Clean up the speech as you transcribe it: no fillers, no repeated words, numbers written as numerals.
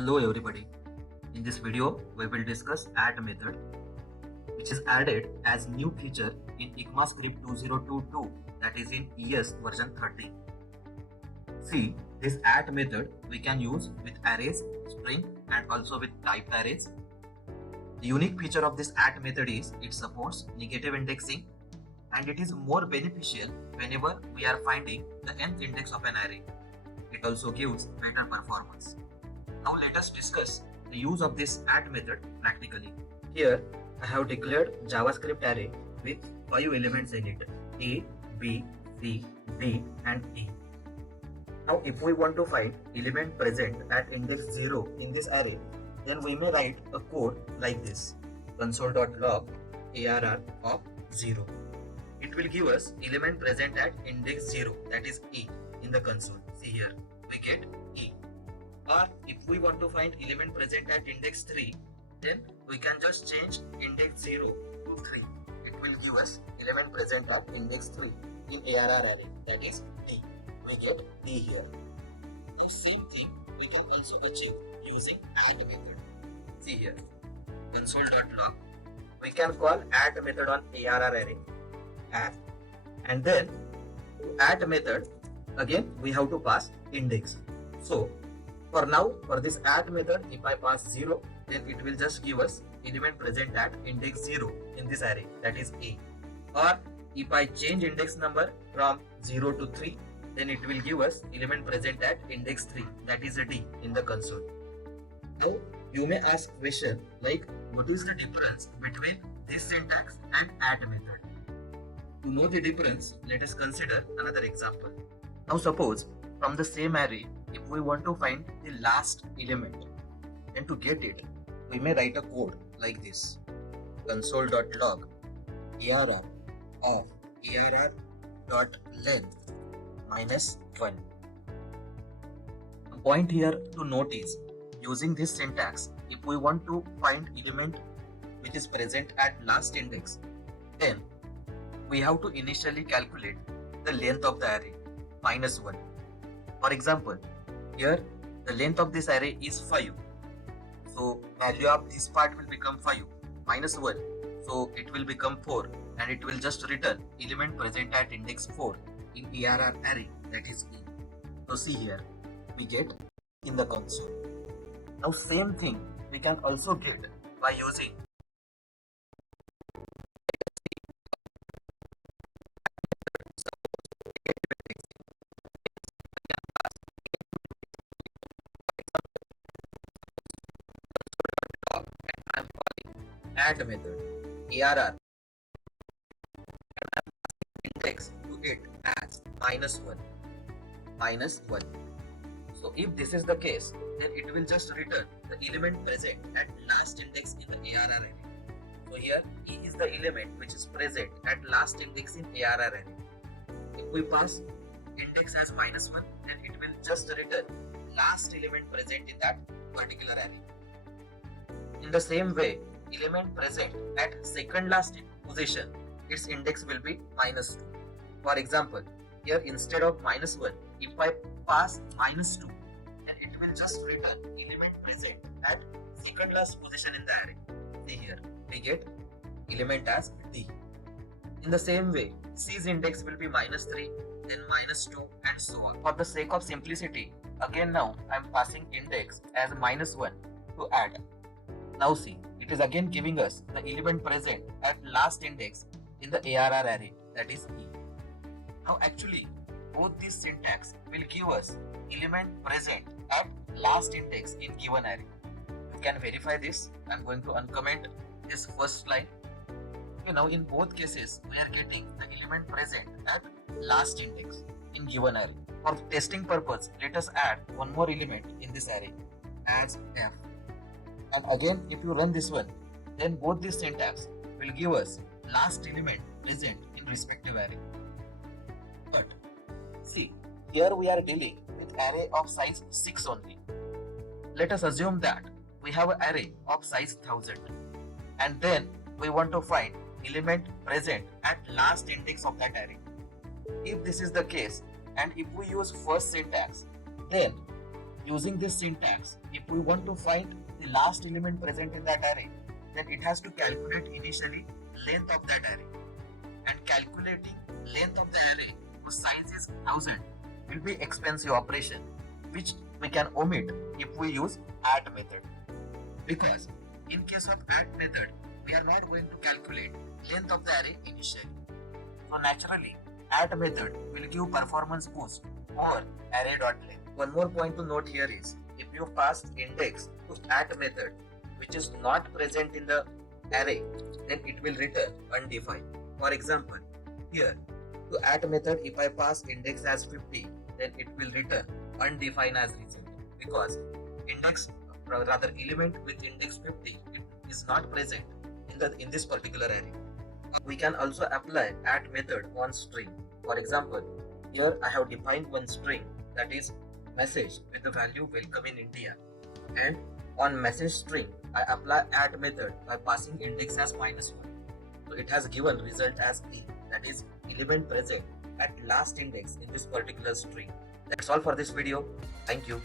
Hello everybody. In this video, we will discuss add method, which is added as new feature in ECMAScript 2022, that is in ES version 30. See, this add method we can use with arrays, string and also with typed arrays. The unique feature of this add method is it supports negative indexing and it is more beneficial whenever we are finding the nth index of an array. It also gives better performance. Now let us discuss the use of this add method practically. Here I have declared JavaScript array with 5 elements in it: A, B, C, D and E. Now if we want to find element present at index 0 in this array, then we may write a code like this: console.log arr of 0. It will give us element present at index 0, that is E, in the console. See here, we get E. Or if we want to find element present at index 3, then we can just change index 0 to 3. It will give us element present at index 3 in ARR array, that is D. We get D here. Now same thing we can also achieve using add method. See here, console.log. We can call add method on ARR array add, and then to add method again we have to pass index. So for now, for this add method, if I pass 0, then it will just give us element present at index 0 in this array, that is A. Or if I change index number from 0 to 3, then it will give us element present at index 3, that is a D, in the console. Now you may ask question like, what is the difference between this syntax and add method? To know the difference, let us consider another example. Now suppose from the same array, if we want to find the last element, then to get it, we may write a code like this: console.log arr of arr.length -1. A point here to note is, using this syntax, if we want to find element which is present at last index, then we have to initially calculate the length of the array, -1. For example, here the length of this array is 5. So value of this part will become 5 -1. So it will become 4 and it will just return element present at index 4 in ARR array, that is E. So see here, we get in the console. Now same thing we can also get by using add method arr index to it as -1. So if this is the case, then it will just return the element present at last index in the ARR array. So here E is the element which is present at last index in ARR array. If we pass index as -1, then it will just return last element present in that particular array. In the same way, element present at second last position, its index will be -2. For example, here instead of -1, if I pass -2, then it will just return element present at second last position in the array. See here, we get element as D. In the same way, C's index will be -3, then -2 and so on. For the sake of simplicity, again now I am passing index as -1 to add. Now see, it is again giving us the element present at last index in the ARR array, that is E. Now actually, both these syntax will give us element present at last index in given array. You can verify this. I am going to uncomment this first line. Okay, now in both cases, we are getting the element present at last index in given array. For testing purpose, let us add one more element in this array as F. And again, if you run this one, then both these syntax will give us last element present in respective array. But see, here we are dealing with array of size 6 only. Let us assume that we have an array of size 1000 and then we want to find element present at last index of that array. If this is the case and if we use first syntax, then Using this syntax, if we want to find the last element present in that array, then it has to calculate initially length of that array. And calculating length of the array whose size is 1000 will be expensive operation, which we can omit if we use add method. Because in case of add method, we are not going to calculate length of the array initially. So naturally, add method will give performance boost over array.length. One more point to note here is, if you pass index to add method which is not present in the array, then it will return undefined. For example, here to add method, if I pass index as 50, then it will return undefined as result, because index, rather element with index 50, it is not present in this particular array. We can also apply add method on string. For example, here I have defined one string, that is message with the value welcome in India, and on message string I apply add method by passing index as -1. So it has given result as B, that is element present at last index in this particular string. That's all for this video. Thank you.